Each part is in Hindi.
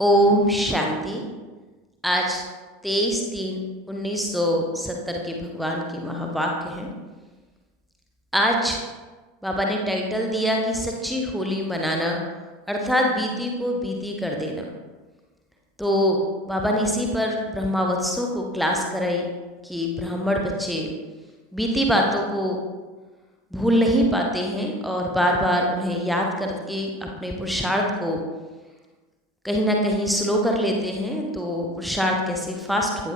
ओम शांति। आज 23/3/1970 के भगवान के महावाक्य हैं। आज बाबा ने टाइटल दिया कि सच्ची होली मनाना अर्थात बीती को बीती कर देना। तो बाबा ने इसी पर ब्रह्मावत्सों को क्लास कराई कि ब्राह्मण बच्चे बीती बातों को भूल नहीं पाते हैं और बार बार उन्हें याद करके अपने पुरुषार्थ को कहीं ना कहीं स्लो कर लेते हैं, तो पुरुषार्थ कैसे फास्ट हो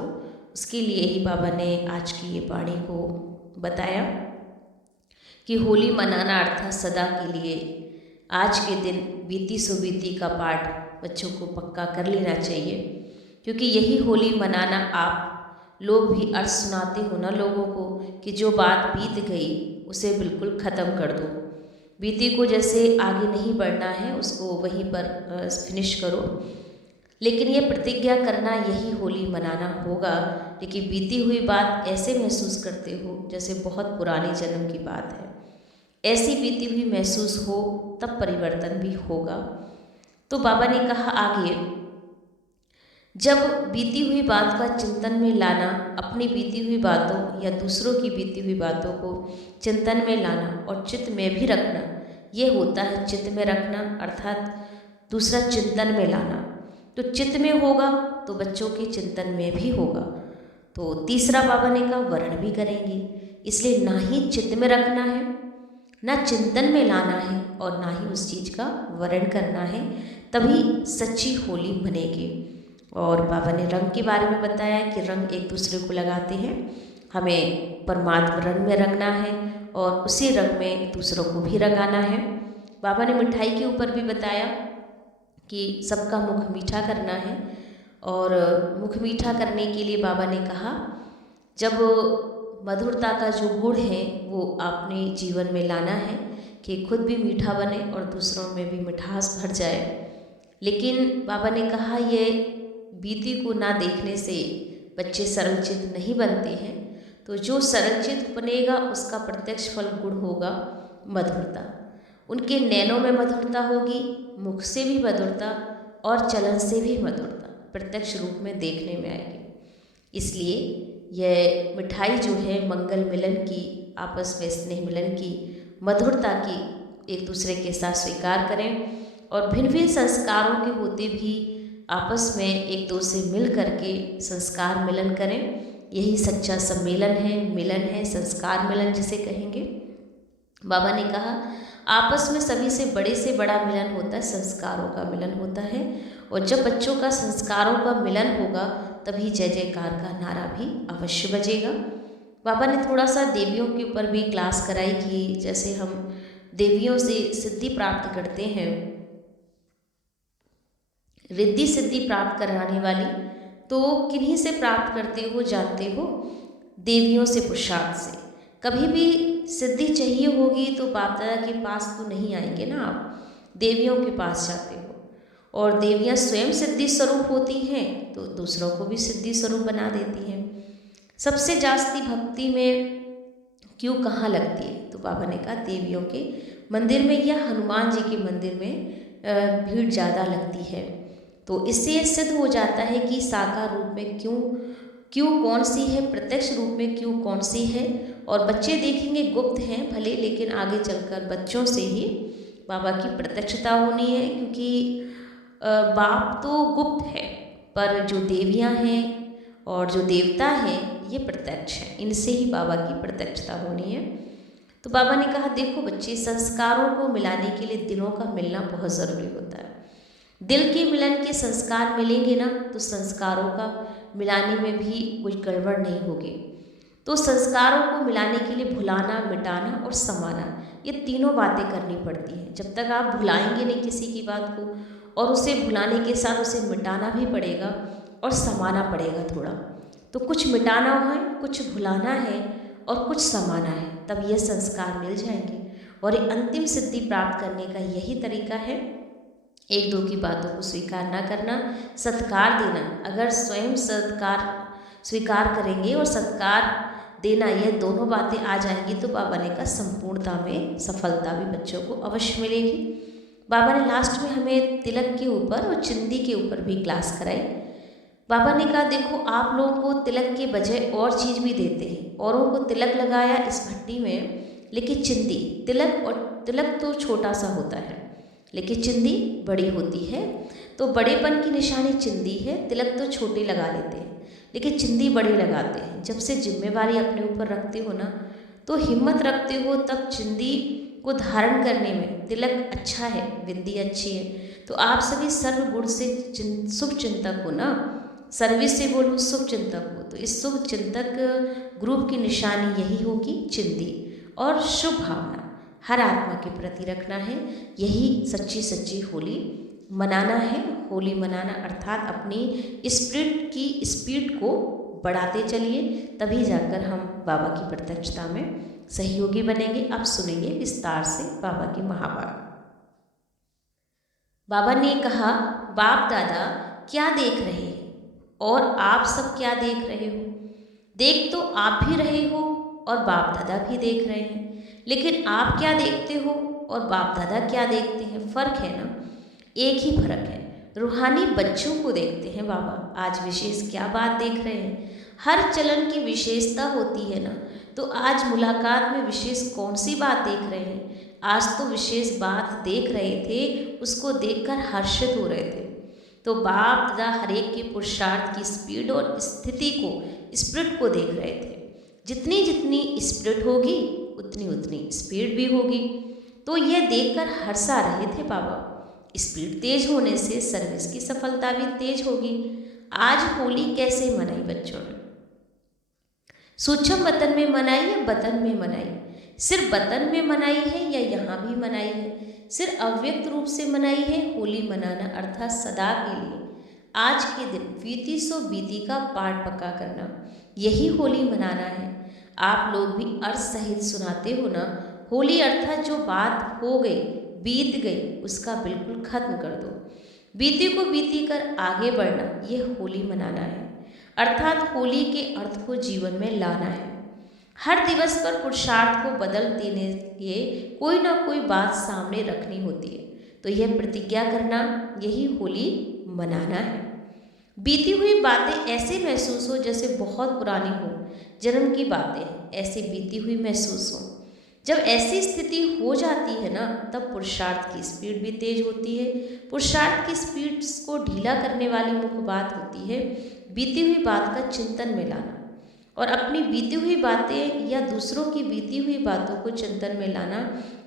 उसके लिए ही बाबा ने आज की ये वाणी को बताया कि होली मनाना अर्थात सदा के लिए आज के दिन बीती सो बीती का पाठ बच्चों को पक्का कर लेना चाहिए, क्योंकि यही होली मनाना आप लोग भी अर्थ सुनाते हो ना लोगों को कि जो बात बीत गई उसे बिल्कुल ख़त्म कर दो। बीती को जैसे आगे नहीं बढ़ना है उसको वहीं पर फिनिश करो, लेकिन ये प्रतिज्ञा करना यही होली मनाना होगा। लेकिन बीती हुई बात ऐसे महसूस करते हो जैसे बहुत पुराने जन्म की बात है, ऐसी बीती हुई महसूस हो तब परिवर्तन भी होगा। तो बाबा ने कहा आगे, जब बीती हुई बात का चिंतन में लाना, अपनी बीती हुई बातों या दूसरों की बीती हुई बातों को चिंतन में लाना और चित्त में भी रखना, ये होता है चित्त में रखना अर्थात दूसरा चिंतन में लाना। तो चित्त में होगा तो बच्चों के चिंतन में भी होगा। तो तीसरा बाबा ने कहा वर्ण भी करेंगे, इसलिए ना ही चित्त में रखना है, ना चिंतन में लाना है और ना ही उस चीज़ का वर्ण करना है, तभी सच्ची होली बनेगी। और बाबा ने रंग के बारे में बताया कि रंग एक दूसरे को लगाते हैं, हमें परमात्मा रंग में रंगना है और उसी रंग में दूसरों को भी रंगाना है। बाबा ने मिठाई के ऊपर भी बताया कि सबका मुख मीठा करना है, और मुख मीठा करने के लिए बाबा ने कहा जब मधुरता का जो गुण है वो आपने जीवन में लाना है कि खुद भी मीठा बने और दूसरों में भी मिठास भर जाए। लेकिन बाबा ने कहा ये बीती को ना देखने से बच्चे सरलचित नहीं बनते हैं, तो जो सरलचित बनेगा उसका प्रत्यक्ष फल गुण होगा मधुरता। उनके नैनों में मधुरता होगी, मुख से भी मधुरता और चलन से भी मधुरता प्रत्यक्ष रूप में देखने में आएगी। इसलिए यह मिठाई जो है मंगल मिलन की, आपस में स्नेह मिलन की, मधुरता की एक दूसरे के साथ स्वीकार करें और भिन्न भिन्न संस्कारों के होते भी आपस में एक दो से मिल करके संस्कार मिलन करें। यही सच्चा सम्मेलन है, मिलन है, संस्कार मिलन जिसे कहेंगे। बाबा ने कहा आपस में सभी से बड़ा मिलन होता है, संस्कारों का मिलन होता है, और जब बच्चों का संस्कारों का मिलन होगा तभी जय जयकार का नारा भी अवश्य बजेगा। बाबा ने थोड़ा सा देवियों के ऊपर भी क्लास कराई कि जैसे हम देवियों से सिद्धि प्राप्त करते हैं, रिद्धि सिद्धि प्राप्त कराने वाली, तो किन्हीं से प्राप्त करते हो जानते हो? देवियों से, पुरुषार्थ से। कभी भी सिद्धि चाहिए होगी तो बाप दादा के पास तो नहीं आएंगे ना, आप देवियों के पास जाते हो, और देवियाँ स्वयं सिद्धि स्वरूप होती हैं तो दूसरों को भी सिद्धि स्वरूप बना देती हैं। सबसे जास्ती भक्ति में क्यों कहाँ लगती है? तो बाबा ने कहा देवियों के मंदिर में या हनुमान जी के मंदिर में भीड़ ज़्यादा लगती है। तो इससे ये सिद्ध हो जाता है कि साकार रूप में क्यों कौन सी है, प्रत्यक्ष रूप में क्यों कौन सी है। और बच्चे देखेंगे गुप्त हैं भले, लेकिन आगे चलकर बच्चों से ही बाबा की प्रत्यक्षता होनी है, क्योंकि बाप तो गुप्त है पर जो देवियां हैं और जो देवता हैं ये प्रत्यक्ष हैं, इनसे ही बाबा की प्रत्यक्षता होनी है। तो बाबा ने कहा देखो बच्चे, संस्कारों को मिलाने के लिए दिलों का मिलना बहुत ज़रूरी होता है। दिल के मिलन के संस्कार मिलेंगे ना तो संस्कारों का मिलाने में भी कुछ गड़बड़ नहीं होगी। तो संस्कारों को मिलाने के लिए भुलाना, मिटाना और समाना, ये तीनों बातें करनी पड़ती हैं। जब तक आप भुलाएंगे नहीं किसी की बात को, और उसे भुलाने के साथ उसे मिटाना भी पड़ेगा और समाना पड़ेगा थोड़ा। तो कुछ मिटाना है, कुछ भुलाना है और कुछ समाना है, तब ये संस्कार मिल जाएंगे। और अंतिम सिद्धि प्राप्त करने का यही तरीका है, एक दो की बातों को स्वीकार ना करना, सत्कार देना। अगर स्वयं सत्कार स्वीकार करेंगे और सत्कार देना, ये दोनों बातें आ जाएंगी तो बाबा ने कहा संपूर्णता में सफलता भी बच्चों को अवश्य मिलेगी। बाबा ने लास्ट में हमें तिलक के ऊपर और चिंदी के ऊपर भी क्लास कराई। बाबा ने कहा देखो आप लोगों को तिलक के बजाय और चीज़ भी देते हैं, औरों को तिलक लगाया इस भट्टी में, लेकिन चिंदी, तिलक तो छोटा सा होता है लेकिन चिंदी बड़ी होती है। तो बड़ेपन की निशानी चिंदी है, तिलक तो छोटे लगा लेते हैं लेकिन चिंदी बड़ी लगाते हैं। जब से जिम्मेवारी अपने ऊपर रखते हो ना, तो हिम्मत रखते हो, तब चिंदी को धारण करने में तिलक अच्छा है, बिंदी अच्छी है। तो आप सभी सर्व गुण से शुभ चिंतक हो ना, सर्विस से बोलूँ शुभ चिंतक हो, तो इस शुभ चिंतक ग्रुप की निशानी यही होगी, चिंदी। और शुभ भावना हर आत्मा के प्रति रखना है, यही सच्ची सच्ची होली मनाना है। होली मनाना अर्थात अपनी स्पिरिट की स्पीड को बढ़ाते चलिए, तभी जाकर हम बाबा की प्रत्यक्षता में सहयोगी बनेंगे। अब सुनेंगे विस्तार से बाबा की महावाणी। बाबा ने कहा, बाप दादा क्या देख रहे हैं और आप सब क्या देख रहे हो? देख तो आप भी रहे हो और बाप दादा भी देख रहे हैं, लेकिन आप क्या देखते हो और बाप दादा क्या देखते हैं? फर्क है ना, एक ही फर्क है, रूहानी बच्चों को देखते हैं बाबा। आज विशेष क्या बात देख रहे हैं? हर चलन की विशेषता होती है ना, तो आज मुलाकात में विशेष कौन सी बात देख रहे हैं? आज तो विशेष बात देख रहे थे, उसको देखकर हर्षित हो रहे थे। तो बाप दादा हरेक के पुरुषार्थ की स्पीड और स्थिति को, स्पिरिट को देख रहे थे। जितनी जितनी स्पिरिट होगी उतनी उतनी स्पीड भी होगी। तो यह देखकर हर्षा रहे थे बाबा। स्पीड तेज होने से सर्विस की सफलता भी तेज होगी। आज होली कैसे मनाई बच्चों ने? सूक्ष्म वतन में मनाई या बतन में मनाई? सिर्फ बतन में मनाई है या यहाँ भी मनाई है? सिर्फ अव्यक्त रूप से मनाई है? होली मनाना अर्थात सदा के लिए, आज के दिन बीती सो बीती का पाठ पक्का करना, यही होली मनाना है। आप लोग भी अर्थ सहित सुनाते हो ना, होली अर्थात जो बात हो गई, बीत गई, उसका बिल्कुल खत्म कर दो। बीती को बीती कर आगे बढ़ना, यह होली मनाना है। अर्थात होली के अर्थ को जीवन में लाना है। हर दिवस पर पुरुषार्थ को बदल देने के कोई ना कोई बात सामने रखनी होती है, तो यह प्रतिज्ञा करना, यही होली मनाना है। बीती हुई बातें ऐसे महसूस हो जैसे बहुत पुरानी हो, जन्म की बातें ऐसे बीती हुई महसूस हो। जब ऐसी स्थिति हो जाती है ना, तब पुरुषार्थ की स्पीड भी तेज होती है। पुरुषार्थ की स्पीड को ढीला करने वाली मुख्य बात होती है बीती हुई बात का चिंतन में लाना, और अपनी बीती हुई बातें या दूसरों की बीती हुई बातों को चिंतन में लाना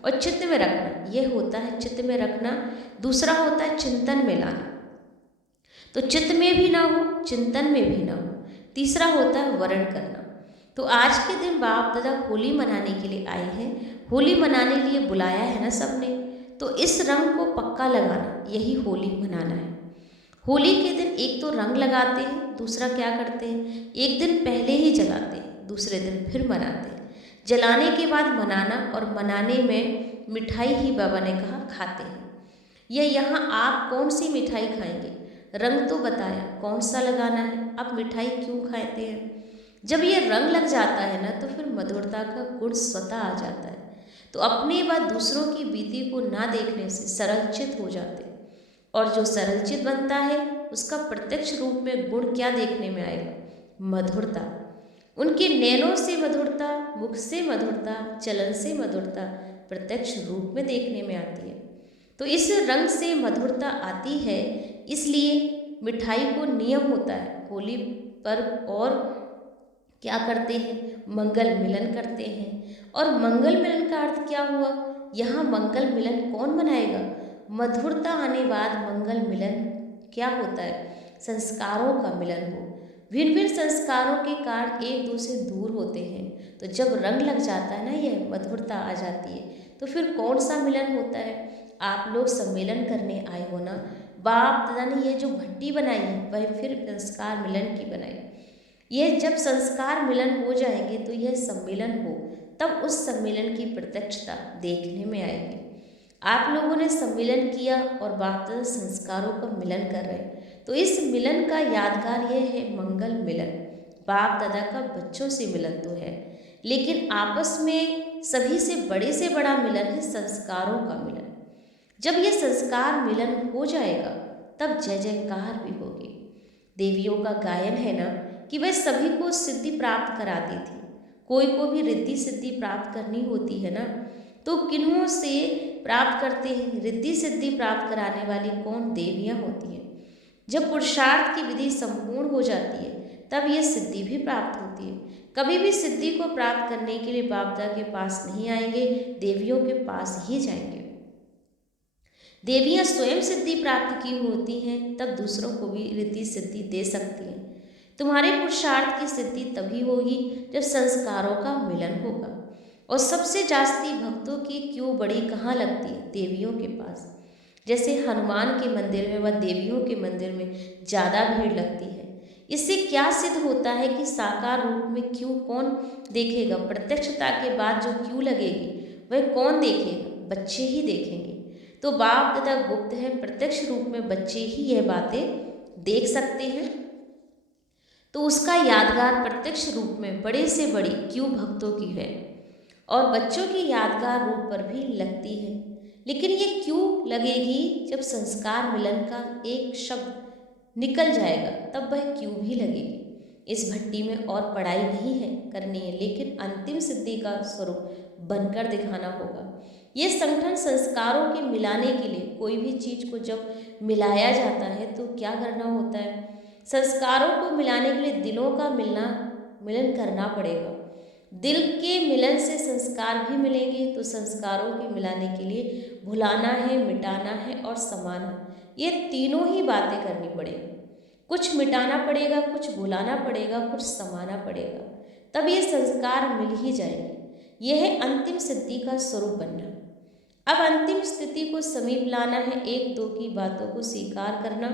और चित्त में रखना। यह होता है चित्त में रखना, दूसरा होता है चिंतन में लाना। तो चित्त में भी ना हो, चिंतन में भी ना हो, तीसरा होता है वर्ण करना। तो आज के दिन बाप दादा होली मनाने के लिए आए हैं, होली मनाने के लिए बुलाया है ना सबने, तो इस रंग को पक्का लगाना, यही होली मनाना है। होली के दिन एक तो रंग लगाते हैं, दूसरा क्या करते हैं, एक दिन पहले ही जलाते हैं, दूसरे दिन फिर मनाते हैं। जलाने के बाद मनाना, और मनाने में मिठाई ही बाबा ने कहा खाते हैं। यह यहाँ आप कौन सी मिठाई खाएंगे? रंग तो बताया कौन सा लगाना है, अब मिठाई क्यों खाते हैं? जब ये रंग लग जाता है ना, तो फिर मधुरता का गुण स्वतः आ जाता है। तो अपने व दूसरों की बीती को ना देखने से सरलचित हो जाते हैं, और जो सरलचित बनता है उसका प्रत्यक्ष रूप में गुण क्या देखने में आएगा? मधुरता। उनके नैनों से मधुरता, मुख से मधुरता, चलन से मधुरता प्रत्यक्ष रूप में देखने में आती है। तो इस रंग से मधुरता आती है, इसलिए मिठाई को नियम होता है होली पर, और क्या करते हैं, मंगल मिलन करते हैं। और मंगल मिलन का अर्थ क्या हुआ? यहाँ मंगल मिलन कौन मनाएगा? मधुरता आने बाद मंगल मिलन क्या होता है? संस्कारों का मिलन हो। भिन्न भिन्न संस्कारों के कारण एक दूसरे दूर होते हैं, तो जब रंग लग जाता है ना, यह मधुरता आ जाती है, तो फिर कौन सा मिलन होता है? आप लोग सम्मेलन करने आए हो ना, बाप दादा ने यह जो भट्टी बनाई है वह फिर संस्कार मिलन की बनाई। यह जब संस्कार मिलन हो जाएंगे तो यह सम्मेलन हो, तब उस सम्मेलन की प्रत्यक्षता देखने में आएगी। आप लोगों ने सम्मेलन किया और बाप दादा संस्कारों का मिलन कर रहे हैं, तो इस मिलन का यादगार यह है मंगल मिलन। बाप दादा का बच्चों से मिलन तो है, लेकिन आपस में सभी से बड़ा मिलन है संस्कारों का मिलन। जब यह संस्कार मिलन हो जाएगा तब जय जयकार भी होगी। देवियों का गायन है ना कि वह सभी को सिद्धि प्राप्त कराती थी। कोई को भी रिद्धि सिद्धि प्राप्त करनी होती है ना, तो किन्हों से प्राप्त करते हैं? रिद्धि सिद्धि प्राप्त कराने वाली कौन? देवियाँ होती हैं। जब पुरुषार्थ की विधि संपूर्ण हो जाती है तब यह सिद्धि भी प्राप्त होती है। कभी भी सिद्धि को प्राप्त करने के लिए बाबदा के पास नहीं आएंगे, देवियों के पास ही जाएंगे। देवियाँ स्वयं सिद्धि प्राप्त की होती हैं तब दूसरों को भी रिद्धि सिद्धि दे सकती हैं। तुम्हारे पुरुषार्थ की सिद्धि तभी होगी जब संस्कारों का मिलन होगा। और सबसे जास्ती भक्तों की क्यों बड़ी कहाँ लगती है? देवियों के पास। जैसे हनुमान के मंदिर में व देवियों के मंदिर में ज़्यादा भीड़ लगती है। इससे क्या सिद्ध होता है कि साकार रूप में क्यों कौन देखेगा? प्रत्यक्षता के बाद जो क्यों लगेगी वह कौन देखेगा? बच्चे ही देखेंगे। तो बाप दादा गुप्त है, प्रत्यक्ष रूप में बच्चे ही यह बातें देख सकते हैं। तो उसका यादगार प्रत्यक्ष रूप में बड़े से बड़ी क्यों भक्तों की है और बच्चों की यादगार रूप पर भी लगती है। लेकिन ये क्यों लगेगी? जब संस्कार मिलन का एक शब्द निकल जाएगा तब वह क्यों भी लगेगी। इस भट्टी में और पढ़ाई नहीं है करनी है, लेकिन अंतिम सिद्धि का स्वरूप बनकर दिखाना होगा। ये संगठन संस्कारों के मिलाने के लिए, कोई भी चीज़ को जब मिलाया जाता है तो क्या करना होता है? संस्कारों को मिलाने के लिए दिलों का मिलन करना पड़ेगा। दिल के मिलन से संस्कार भी मिलेंगे। तो संस्कारों के मिलाने के लिए भुलाना है, मिटाना है और समाना, ये तीनों ही बातें करनी पड़ेगी। कुछ मिटाना पड़ेगा, कुछ भुलाना पड़ेगा, कुछ समाना पड़ेगा, तब ये संस्कार मिल ही जाएंगे। यह है अंतिम सिद्धि का स्वरूप बनना। अब अंतिम स्थिति को समीप लाना है। एक दो की बातों को स्वीकार करना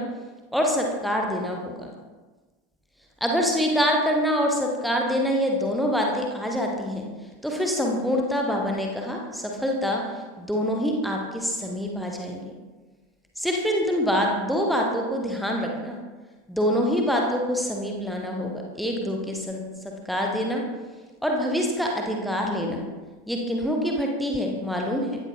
और सत्कार देना होगा। अगर स्वीकार करना और सत्कार देना ये दोनों बातें आ जाती हैं तो फिर संपूर्णता, बाबा ने कहा सफलता, दोनों ही आपके समीप आ जाएंगे। सिर्फ इन दो बातों को ध्यान रखना, दोनों ही बातों को समीप लाना होगा। एक दो के सत्कार देना और भविष्य का अधिकार लेना। ये किन्हों की भट्टी है मालूम है?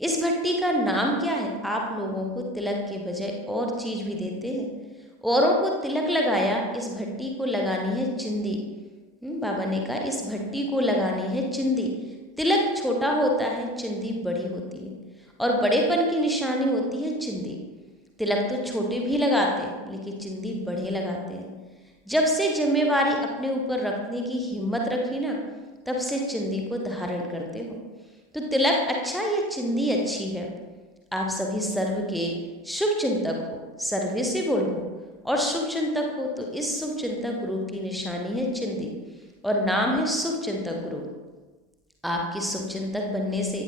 इस भट्टी का नाम क्या है? आप लोगों को तिलक के बजाय और चीज़ भी देते हैं। औरों को तिलक लगाया, इस भट्टी को लगानी है चिंदी। बाबा ने कहा इस भट्टी को लगानी है चिंदी। तिलक छोटा होता है, चिंदी बड़ी होती है और बड़ेपन की निशानी होती है चिंदी। तिलक तो छोटे भी लगाते हैं लेकिन चिंदी बड़े लगाते हैं। जब से जिम्मेवारी अपने ऊपर रखने की हिम्मत रखी ना, तब से चिंदी को धारण करते हो। तो तिलक अच्छा या चिंदी अच्छी है? आप सभी सर्व के शुभ चिंतक हो, सर्वे से बोलो और शुभ चिंतक हो। तो इस शुभ चिंतक गुरु की निशानी है चिंदी और नाम है शुभ चिंतक गुरु। आपके शुभ चिंतक बनने से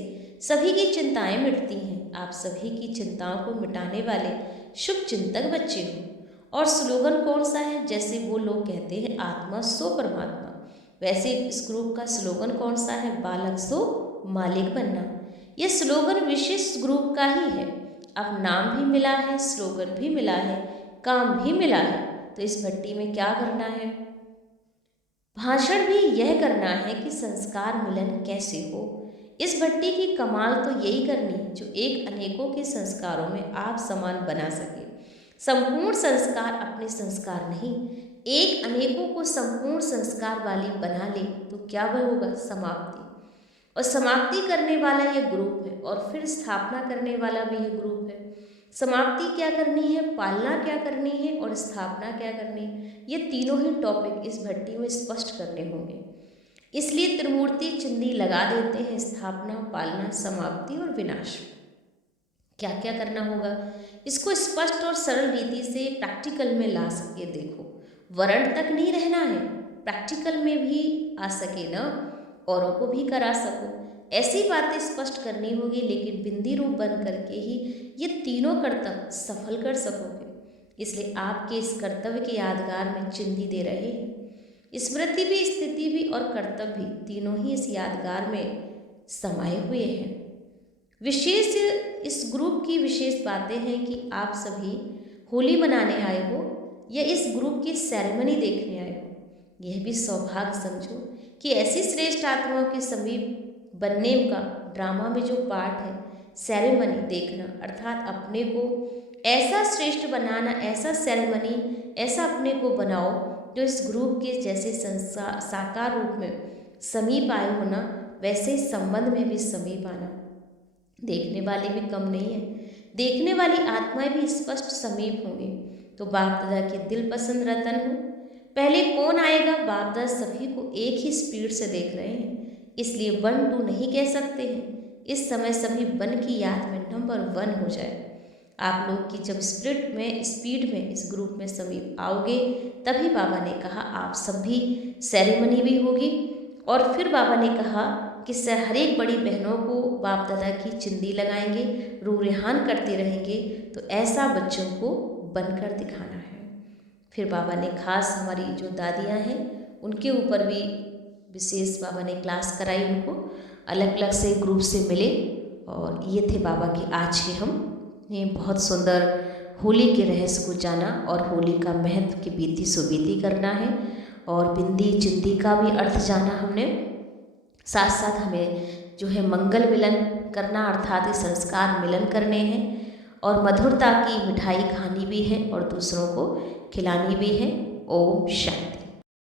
सभी की चिंताएं मिटती हैं। आप सभी की चिंताओं को मिटाने वाले शुभ चिंतक बच्चे हो। और स्लोगन कौन सा है? जैसे वो लोग कहते हैं आत्मा सो परमात्मा, वैसे इस ग्रुप का स्लोगन कौन सा है? बालक सो मालिक बनना। यह स्लोगन विशेष ग्रुप का ही है। अब नाम भी मिला है, स्लोगन भी मिला है, काम भी मिला है। तो इस भट्टी में क्या करना है? भाषण भी यह करना है कि संस्कार मिलन कैसे हो। इस भट्टी की कमाल तो यही करनी है जो एक अनेकों के संस्कारों में आप समान बना सके। संपूर्ण संस्कार अपने संस्कार नहीं, एक अनेकों को संपूर्ण संस्कार वाली बना ले तो क्या वह होगा? समाप्ति। और समाप्ति करने वाला यह ग्रुप है और फिर स्थापना करने वाला भी यह ग्रुप है। समाप्ति क्या करनी है, पालना क्या करनी है और स्थापना क्या करनी है, ये तीनों ही टॉपिक इस भट्टी में स्पष्ट करने होंगे। इसलिए त्रिमूर्ति चिंदी लगा देते हैं, स्थापना, पालना, समाप्ति और विनाश। क्या क्या करना होगा, इसको स्पष्ट और सरल रीति से प्रैक्टिकल में ला सके। देखो, वर्ण तक नहीं रहना है, प्रैक्टिकल में भी आ सके ना, औरों को भी करा सको। ऐसी बातें स्पष्ट करनी होगी, लेकिन बिंदी रूप बन करके ही ये तीनों कर्तव्य सफल कर सकोगे। इसलिए आपके इस कर्तव्य के यादगार में चिंदी दे रहे हैं। स्मृति भी, स्थिति भी और कर्तव्य भी, तीनों ही इस यादगार में समाये हुए हैं। विशेष इस ग्रुप की विशेष बातें हैं कि आप सभी होली मनाने आए हो या इस ग्रुप की सेरेमनी देखने आए हो। यह भी सौभाग्य समझो कि ऐसी श्रेष्ठ आत्माओं के समीप बनने का ड्रामा में जो पार्ट है, सेरेमनी देखना, अर्थात अपने को ऐसा श्रेष्ठ बनाना, ऐसा सेरेमनी, ऐसा अपने को बनाओ जो इस ग्रुप के जैसे साकार रूप में समीप आए होना, वैसे संबंध में भी समीप आना। देखने वाले भी कम नहीं है, देखने वाली आत्माएं भी स्पष्ट समीप होंगे। तो बाप दादा के दिल पसंद रतन हो। पहले कौन आएगा? बाप दादा सभी को एक ही स्पीड से देख रहे हैं, इसलिए 1 2 नहीं कह सकते हैं। इस समय सभी 1 की याद में नंबर 1 हो जाए। आप लोग की जब स्पीड में इस ग्रुप में समीप आओगे, तभी बाबा ने कहा आप सभी सेरेमनी भी होगी। और फिर बाबा ने कहा कि हर एक बड़ी बहनों को बाप दादा की चिंदी लगाएंगे, रूह रेहान करते रहेंगे, तो ऐसा बच्चों को बनकर दिखाना है। फिर बाबा ने खास हमारी जो दादियाँ हैं उनके ऊपर भी विशेष बाबा ने क्लास कराई, उनको अलग अलग से ग्रुप से मिले। और ये थे बाबा के आज के हमने बहुत सुंदर होली के रहस्य को जाना और होली का महत्व की बीती सुबीती करना है और बिंदी चिंदी का भी अर्थ जाना हमने। साथ साथ हमें जो है मंगल मिलन करना, अर्थात संस्कार मिलन करने हैं और मधुरता की मिठाई खानी भी है और दूसरों को खिलानी भी है। ओम शांति।